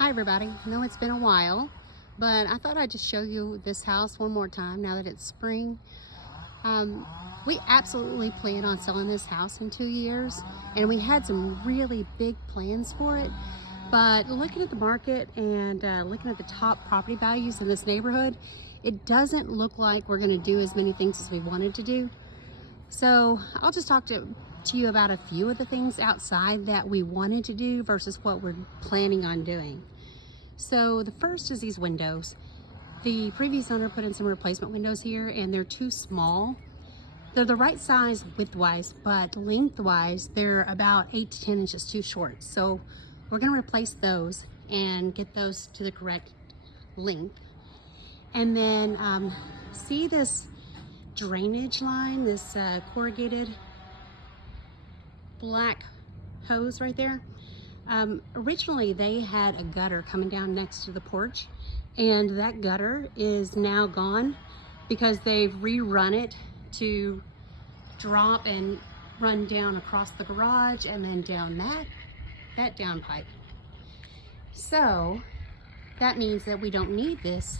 Hi everybody. I know it's been a while, but I thought I'd just show you this house one more time now that it's spring. We absolutely plan on selling this house in 2 years, and we had some really big plans for it. But looking at the market and looking at the top property values in this neighborhood, it doesn't look like we're going to do as many things as we wanted to do. So I'll just talk to you about a few of the things outside that we wanted to do versus what we're planning on doing. So the first is these windows. The previous owner put in some replacement windows here and they're too small. They're the right size width-wise, but length-wise, they're about 8 to 10 inches too short. So we're gonna replace those and get those to the correct length. And then see this drainage line, this corrugated black hose right there? Originally they had a gutter coming down next to the porch, and that gutter is now gone because they've rerun it to drop and run down across the garage and then down that down pipe. So that means that we don't need this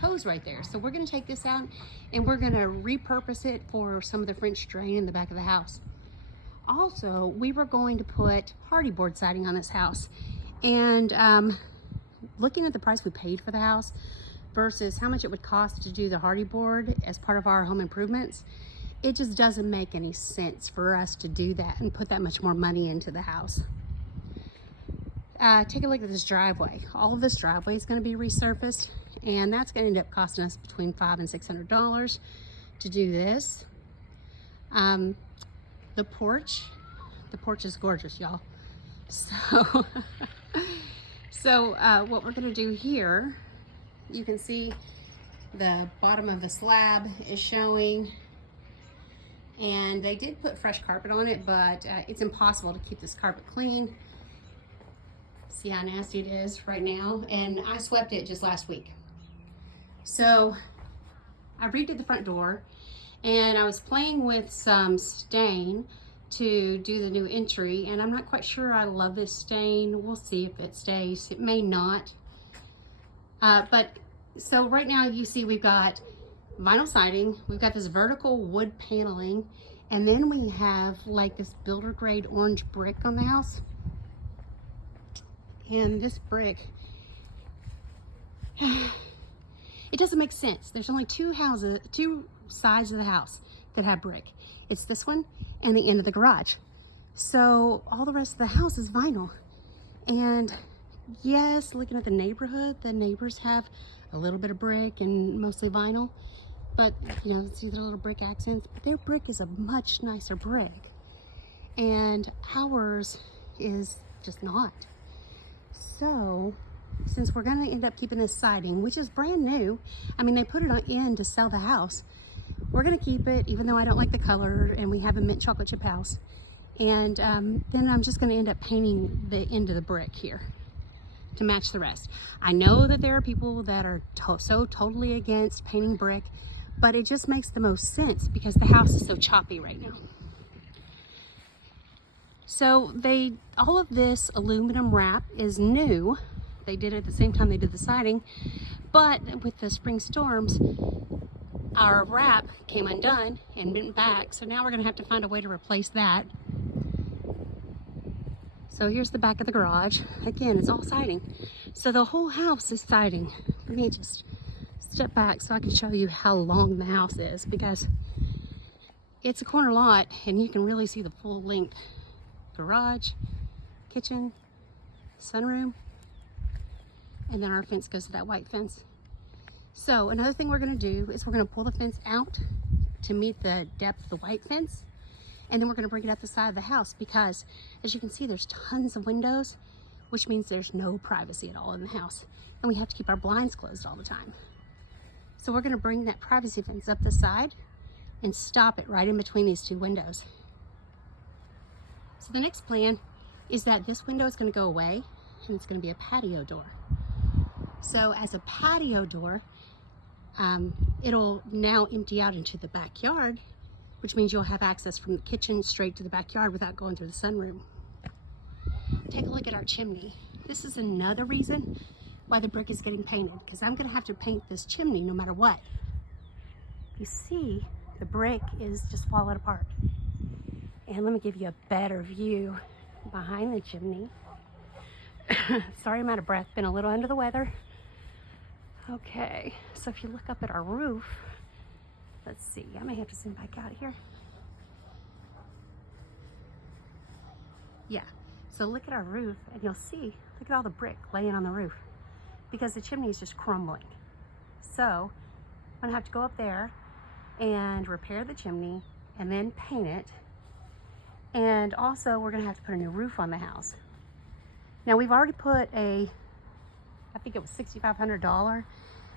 hose right there. So we're going to take this out and we're going to repurpose it for some of the French drain in the back of the house. Also, we were going to put hardy board siding on this house, and looking at the price we paid for the house versus how much it would cost to do the hardy board as part of our home improvements, it just doesn't make any sense for us to do that and put that much more money into the house. Take a look at this driveway. All of this driveway is going to be resurfaced, and that's going to end up costing us between $500 and $600 to do this. The porch is gorgeous, y'all. So what we're gonna do here, you can see the bottom of the slab is showing, and they did put fresh carpet on it, but it's impossible to keep this carpet clean. See how nasty it is right now, and I swept it just last week. So I redid the front door, and I was playing with some stain to do the new entry, and I'm not quite sure I love this stain. We'll see if it stays. It may not. But so right now you see we've got vinyl siding, we've got this vertical wood paneling, and then we have like this builder grade orange brick on the house. And this brick, it doesn't make sense. There's only two sides of the house that have brick. It's this one and the end of the garage. So all the rest of the house is vinyl. And yes, looking at the neighborhood, the neighbors have a little bit of brick and mostly vinyl, but you know, see the little brick accents, but their brick is a much nicer brick. And ours is just not. So since we're gonna end up keeping this siding, which is brand new, I mean, they put it in to sell the house, we're gonna keep it, even though I don't like the color, and we have a mint chocolate chip house. And then I'm just gonna end up painting the end of the brick here to match the rest. I know that there are people that are so totally against painting brick, but it just makes the most sense because the house is so choppy right now. So all of this aluminum wrap is new. They did it at the same time they did the siding, but with the spring storms, our wrap came undone and bent back. So now we're gonna have to find a way to replace that. So here's the back of the garage. Again, it's all siding. So the whole house is siding. Let me just step back so I can show you how long the house is, because it's a corner lot and you can really see the full length. Garage, kitchen, sunroom, and then our fence goes to that white fence. So another thing we're going to do is we're going to pull the fence out to meet the depth of the white fence, and then we're going to bring it up the side of the house because, as you can see, there's tons of windows, which means there's no privacy at all in the house, and we have to keep our blinds closed all the time. So we're going to bring that privacy fence up the side and stop it right in between these two windows. So the next plan is that this window is going to go away and it's going to be a patio door. So as a patio door, it'll now empty out into the backyard, which means you'll have access from the kitchen straight to the backyard without going through the sunroom. Take a look at our chimney. this is another reason why the brick is getting painted, because I'm gonna have to paint this chimney no matter what. You see, the brick is just falling apart. And let me give you a better view behind the chimney. Sorry, I'm out of breath, been a little under the weather. Okay, so if you look up at our roof, let's see, I may have to zoom back out here. Yeah, so look at our roof and you'll see, look at all the brick laying on the roof because the chimney is just crumbling. So I'm gonna have to go up there and repair the chimney and then paint it. And also we're gonna have to put a new roof on the house. Now we've already put I think it was $6,500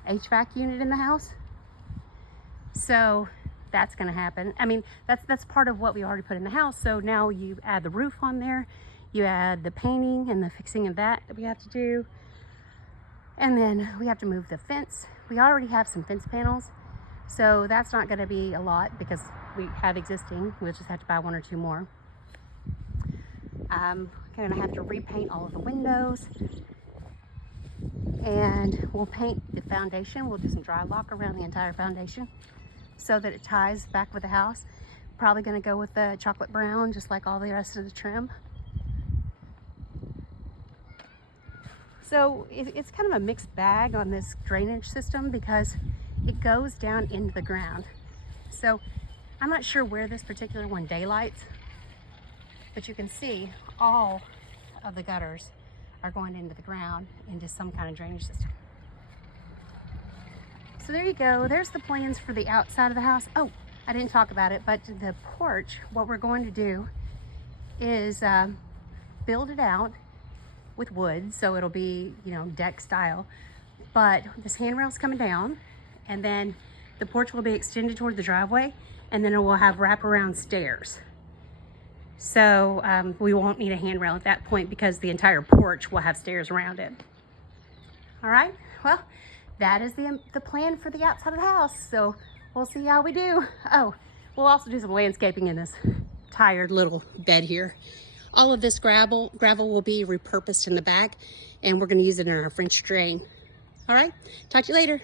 HVAC unit in the house. So that's gonna happen. I mean, that's part of what we already put in the house. So now you add the roof on there, you add the painting and the fixing of that we have to do. And then we have to move the fence. We already have some fence panels. So that's not gonna be a lot because we have existing. We'll just have to buy one or two more. Gonna have to repaint all of the windows. And we'll paint the foundation. We'll do some dry lock around the entire foundation so that it ties back with the house. Probably gonna go with the chocolate brown, just like all the rest of the trim. So it's kind of a mixed bag on this drainage system because it goes down into the ground. So I'm not sure where this particular one daylights, but you can see all of the gutters are going into the ground into some kind of drainage system. So there you go. There's the plans for the outside of the house. Oh, I didn't talk about it, but the porch, what we're going to do is build it out with wood, so it'll be, you know, deck style. But this handrail's coming down, and then the porch will be extended toward the driveway, and then it will have wraparound stairs. So we won't need a handrail at that point because the entire porch will have stairs around it. All right, well, that is the plan for the outside of the house. So we'll see how we do. Oh, we'll also do some landscaping in this tired little bed here. All of this gravel will be repurposed in the back, and we're gonna use it in our French drain. All right, talk to you later.